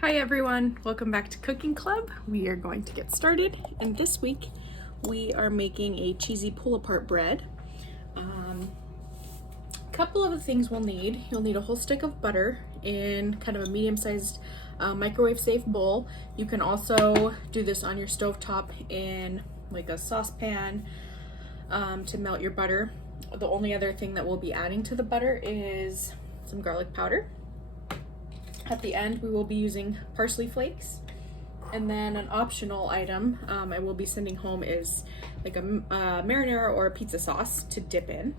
Hi everyone, welcome back to Cooking Club. We are going to get started, and this week we are making a cheesy pull-apart bread. A couple of the things we'll need. You'll need a whole stick of butter in kind of a medium-sized microwave-safe bowl. You can also do this on your stovetop in like a saucepan to melt your butter. The only other thing that we'll be adding to the butter is some garlic powder. At the end, we will be using parsley flakes. And then an optional item I will be sending home is like a marinara or a pizza sauce to dip in.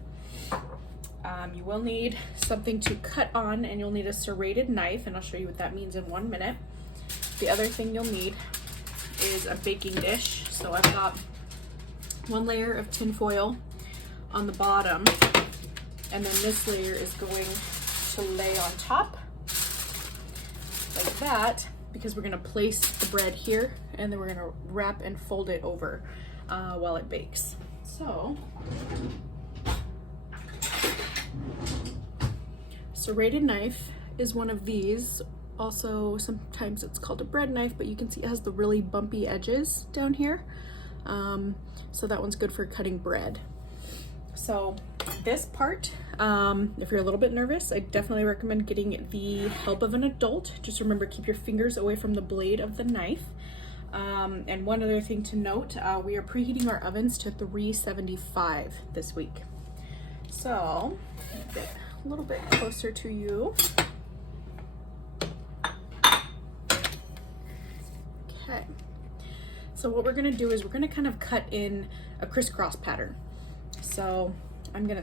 You will need something to cut on, and you'll need a serrated knife, and I'll show you what that means in 1 minute. The other thing you'll need is a baking dish. So I've got one layer of tin foil on the bottom, and then this layer is going to lay on top like that, because we're going to place the bread here and then we're going to wrap and fold it over while it bakes. So serrated knife is one of these. Also, sometimes it's called a bread knife, but you can see it has the really bumpy edges down here. So that one's good for cutting bread. So this part, if you're a little bit nervous, I definitely recommend getting the help of an adult. Just remember, keep your fingers away from the blade of the knife. And one other thing to note, we are preheating our ovens to 375 this week. So, get a little bit closer to you. Okay. So what we're gonna do is we're gonna kind of cut in a crisscross pattern. So I'm gonna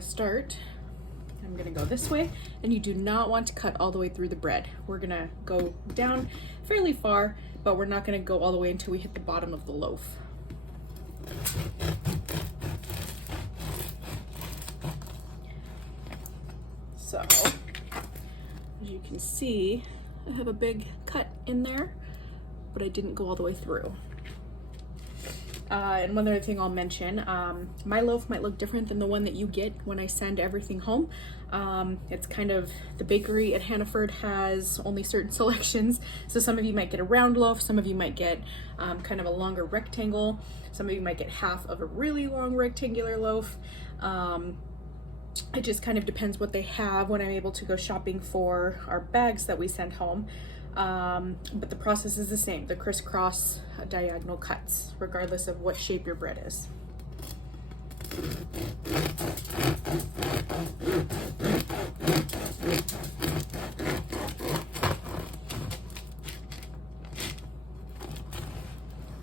go this way, and you do not want to cut all the way through the bread. We're gonna go down fairly far, but we're not gonna go all the way until we hit the bottom of the loaf. So, as you can see, I have a big cut in there, but I didn't go all the way through. And one other thing I'll mention, my loaf might look different than the one that you get when I send everything home. It's kind of, the bakery at Hannaford has only certain selections. So some of you might get a round loaf, some of you might get kind of a longer rectangle, some of you might get half of a really long rectangular loaf. It just kind of depends what they have when I'm able to go shopping for our bags that we send home. But the process is the same, the crisscross diagonal cuts, regardless of what shape your bread is.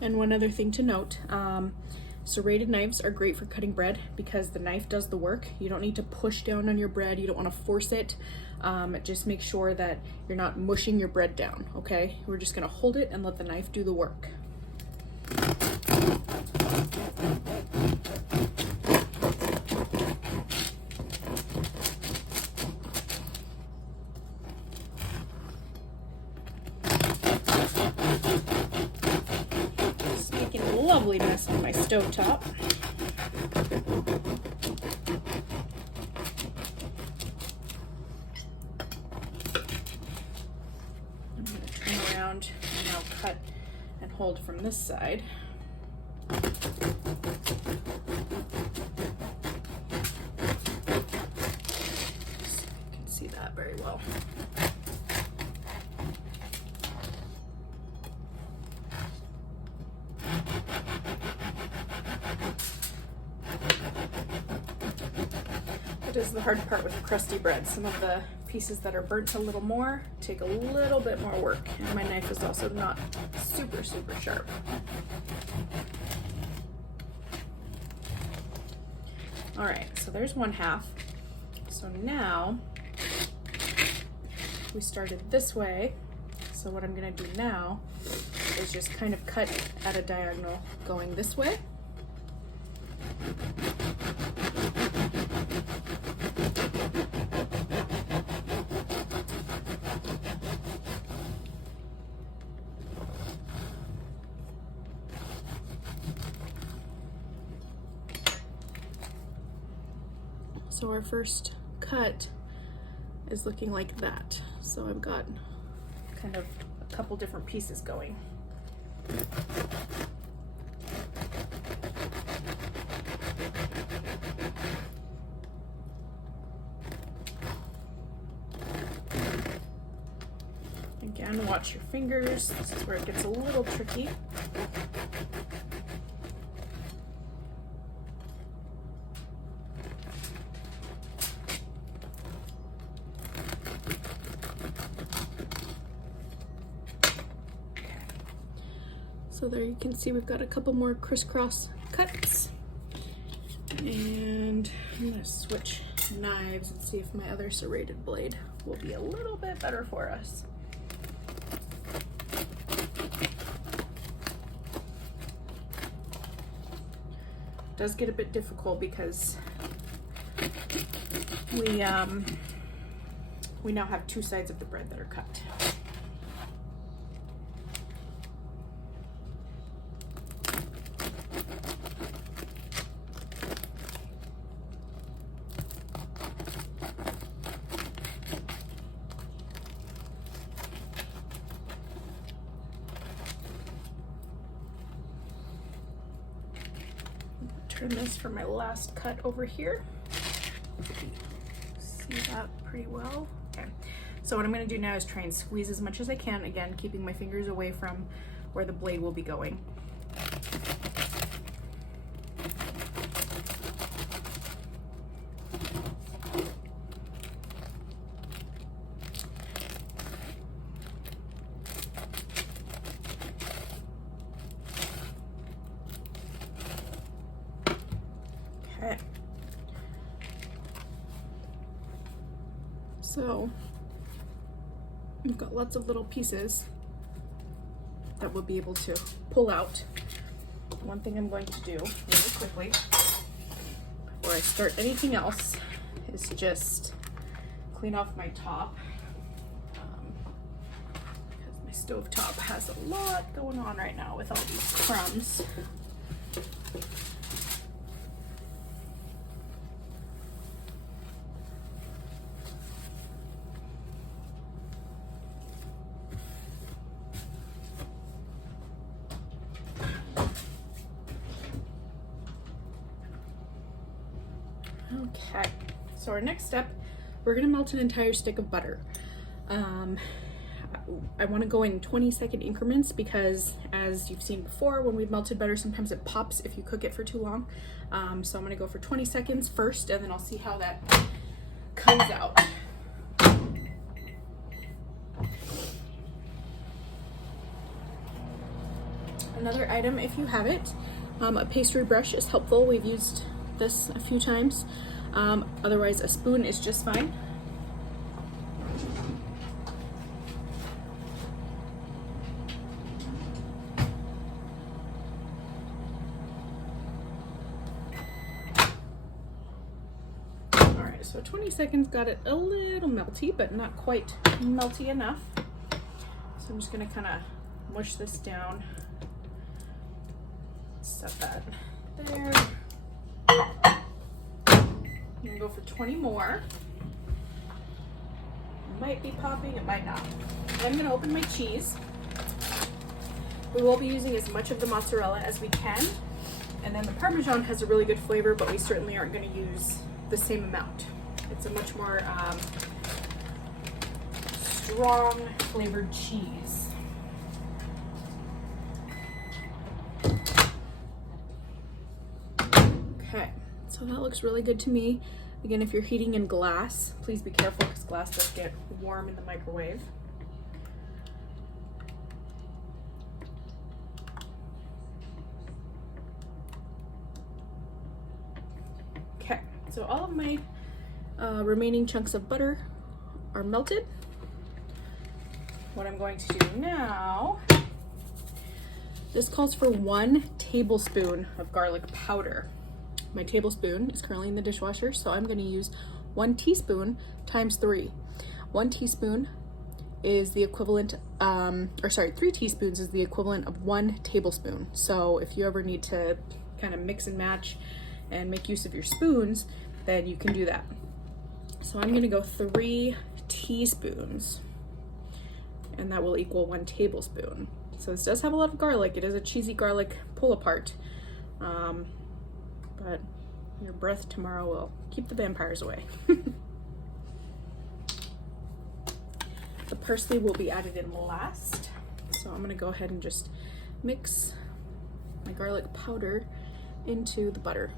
And one other thing to note, serrated knives are great for cutting bread because the knife does the work. You don't need to push down on your bread. You don't want to force it. Just make sure that you're not mushing your bread down, okay? We're just gonna hold it and let the knife do the work. Just making a lovely mess on my stovetop. And I'll cut and hold from this side. So you can see that very well. It is the hard part with crusty bread. Some of the pieces that are burnt a little more take a little bit more work, and my knife is also not super sharp. All right, so there's one half. So now we started this way, so what I'm gonna do now is just kind of cut at a diagonal going this way. So our first cut is looking like that. So I've got kind of a couple different pieces going. Again, watch your fingers. This is where it gets a little tricky. So there you can see we've got a couple more crisscross cuts. And I'm gonna switch knives and see if my other serrated blade will be a little bit better for us. It does get a bit difficult because we now have two sides of the bread that are cut. Turn this for my last cut over here. See that pretty well? Okay. So what I'm going to do now is try and squeeze as much as I can, again, keeping my fingers away from where the blade will be going. Okay. So we've got lots of little pieces that we'll be able to pull out. One thing I'm going to do really quickly before I start anything else is just clean off my top, because my stove top has a lot going on right now with all these crumbs. Okay, so our next step, we're gonna melt an entire stick of butter. I wanna go in 20-second increments because, as you've seen before, when we've melted butter, sometimes it pops if you cook it for too long. So I'm gonna go for 20 seconds first, and then I'll see how that comes out. Another item, if you have it, a pastry brush is helpful. We've used this a few times. Otherwise, a spoon is just fine. All right, so 20 seconds got it a little melty, but not quite melty enough. So I'm just gonna kind of mush this down. Set that there. You can go for 20 more. It might be popping, it might not. Then I'm gonna open my cheese. We will be using as much of the mozzarella as we can. And then the parmesan has a really good flavor, but we certainly aren't gonna use the same amount. It's a much more strong flavored cheese. Okay, so that looks really good to me. Again, if you're heating in glass, please be careful because glass does get warm in the microwave. Okay, so all of my remaining chunks of butter are melted. What I'm going to do now, this calls for 1 tablespoon of garlic powder. My tablespoon is currently in the dishwasher, so I'm going to use 1 teaspoon times 3. 1 teaspoon is the equivalent, 3 teaspoons is the equivalent of 1 tablespoon. So if you ever need to kind of mix and match and make use of your spoons, then you can do that. So I'm going to go 3 teaspoons. and that will equal 1 tablespoon. So this does have a lot of garlic. It is a cheesy garlic pull apart, but your breath tomorrow will keep the vampires away. The parsley will be added in last. So I'm gonna go ahead and just mix my garlic powder into the butter.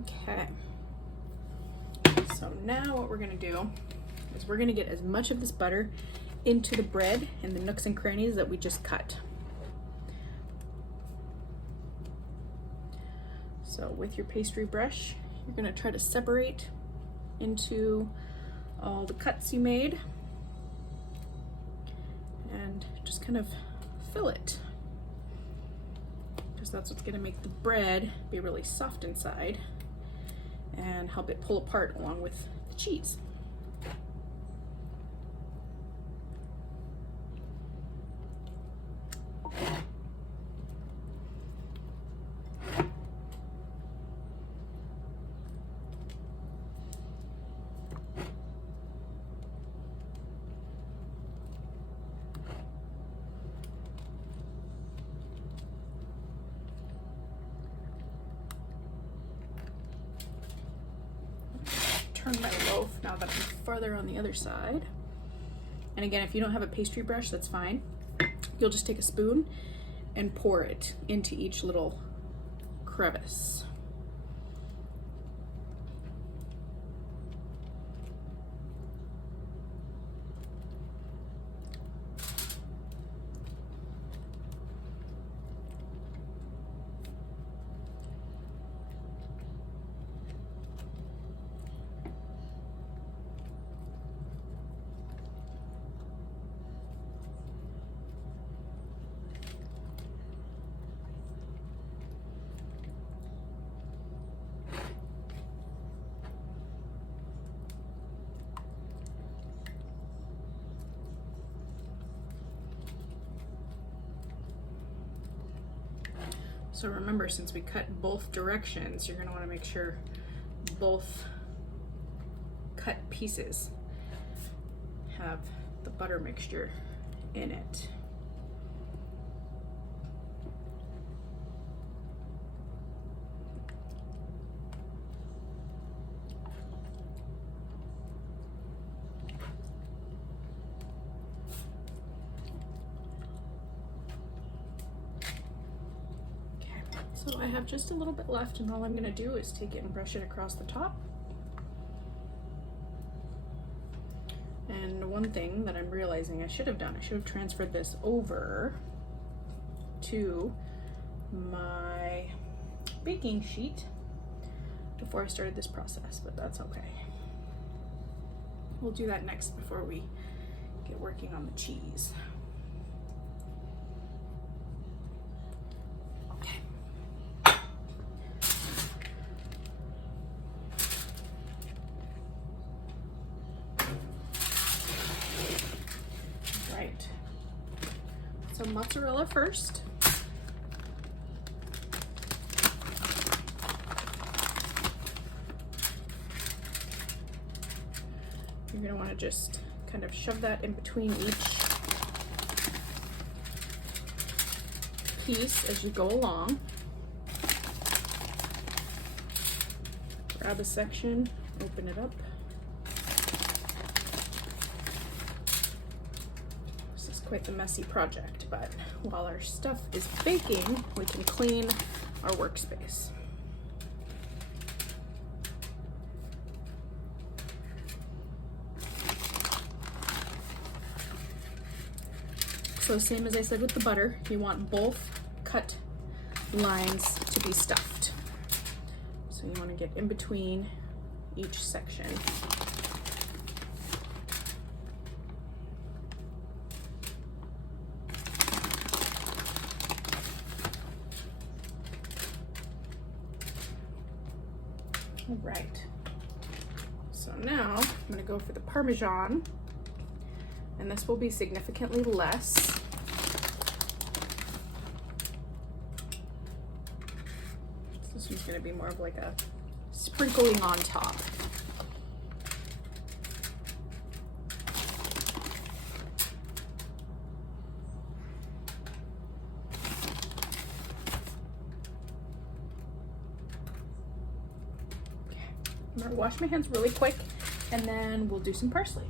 Okay, so now what we're gonna do is we're gonna get as much of this butter into the bread and the nooks and crannies that we just cut. So with your pastry brush, you're gonna try to separate into all the cuts you made and just kind of fill it, because that's what's gonna make the bread be really soft inside and help it pull apart along with the cheese. Turn my loaf now that I'm further on the other side. And again, if you don't have a pastry brush, that's fine. You'll just take a spoon and pour it into each little crevice. So remember, since we cut both directions, you're gonna wanna make sure both cut pieces have the butter mixture in it. So I have just a little bit left, and all I'm gonna do is take it and brush it across the top. And one thing that I'm realizing I should have done, I should have transferred this over to my baking sheet before I started this process, but that's okay. We'll do that next before we get working on the cheese. So mozzarella first. You're going to want to just kind of shove that in between each piece as you go along. Grab a section, open it up. Quite the messy project, but while our stuff is baking, we can clean our workspace. So same as I said with the butter, you want both cut lines to be stuffed. So you want to get in between each section. All right, so now I'm gonna go for the Parmesan, and this will be significantly less one's gonna be more of like a sprinkling on top. I'm gonna wash my hands really quick and then we'll do some parsley.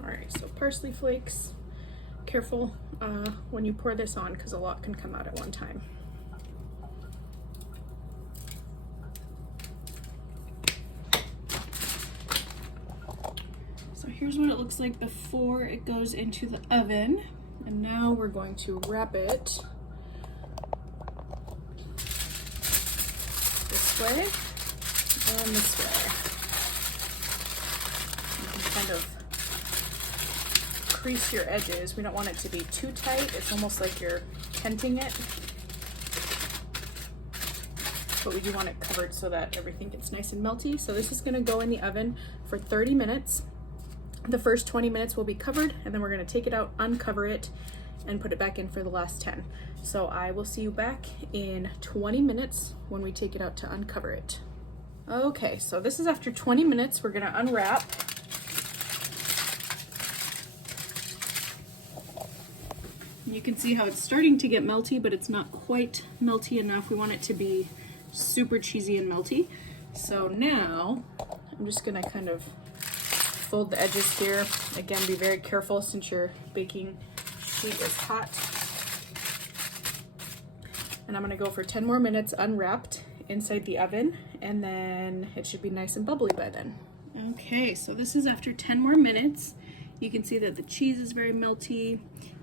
All right, so parsley flakes. Careful when you pour this on because a lot can come out at one time. So here's what it looks like before it goes into the oven. And now we're going to wrap it this way and this way. You can kind of crease your edges. We don't want it to be too tight. It's almost like you're tenting it. But we do want it covered so that everything gets nice and melty. So this is gonna go in the oven for 30 minutes. The first 20 minutes will be covered, and then we're gonna take it out, uncover it, and put it back in for the last 10. So I will see you back in 20 minutes when we take it out to uncover it. Okay, so this is after 20 minutes. We're gonna unwrap. You can see how it's starting to get melty, but it's not quite melty enough. We want it to be super cheesy and melty. So now I'm just gonna kind of fold the edges here. Again, be very careful since your baking sheet is hot. And I'm gonna go for 10 more minutes unwrapped inside the oven, and then it should be nice and bubbly by then. Okay, so this is after 10 more minutes. You can see that the cheese is very melty.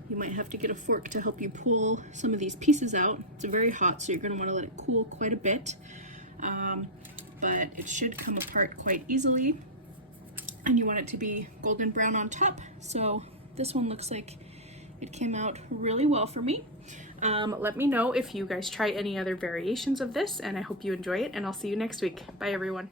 You might have to get a fork to help you pull some of these pieces out. It's very hot, so you're gonna wanna let it cool quite a bit. But it should come apart quite easily. And you want it to be golden brown on top. So this one looks like it came out really well for me. Let me know if you guys try any other variations of this, and I hope you enjoy it, and I'll see you next week. Bye everyone.